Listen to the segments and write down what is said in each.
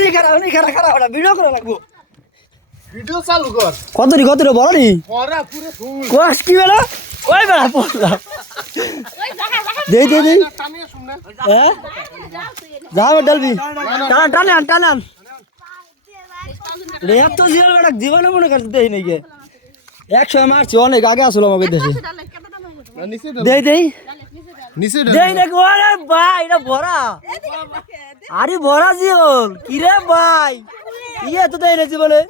অনেক খারাপ ওটা ভিডিও করা লাগবো ভিডিও চালু কর কত রে বড় নি পড়া পুরো ফুল কোয়াস কি বেলা ওই বেলা পড়লা দেই টানিয়ে শুনে হ্যাঁ যাও ডালবি টানান রে এত জীবনে মনে করতে দেই নাকি 100 মারছি অনেক আগে আসলো আমাদের দেশে দেই নিচে দেই নাকি ওরে ভাই এটা ভরা আরে ভরা জিওল কি রে ভাই ইয়ে তো দেই না জীবনে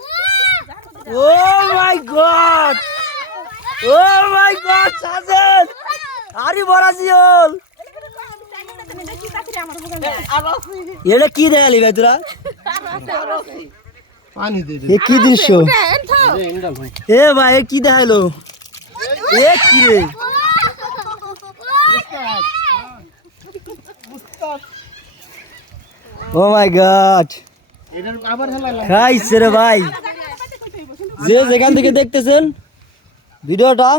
ও মাই গড সাজেন আরে ভরা জিওল এটা কি দেয়ালি ভাই তোরা পানি দে এ কি দৃশ্য এ ভাই এ কি দেখাইলো এ কি রে ও মাই গড এটার আবার হেলা খাইছে রে ভাই যে যেখান থেকে দেখতেছেন ভিডিওটা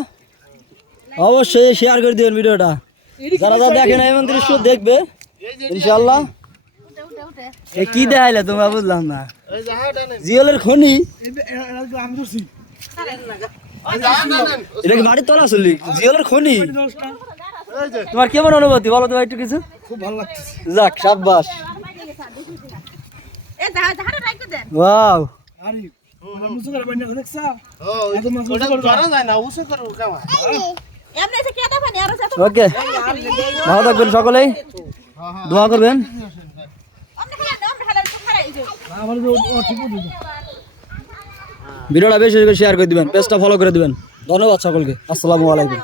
অবশ্যই শেয়ার করে দিবেন ভিডিওটা যারা দেখে না এমন দৃশ্য দেখবে ইনশাআল্লাহ এ কি দেখাইলে তোমরা বুঝলাম না এই জাহাটা নেন জিওলের খনি আমি ধরছি এটা কি মাটির তলা চললি জিওলের খনি এই যে তোমার কেমন অনুভূতি বলো তো একটু কিছু খুব ভালো লাগছে যাক সাব্বাস ওয়াও আরে মুসু করে বান্না দেখছা ওটা ধরা যায় না উসে করব কেমন এমনি এসে কে দাফানি আর যত ওকে ভালো থাকবেন সকলেই দোয়া করবেন আমরা খালা খারাই যে আমার ও ঠিক আছে ভিডিওটা বেশি বেশি শেয়ার করে দিবেন পেজটা ফলো করে দিবেন ধন্যবাদ সকলকে আসসালামু আলাইকুম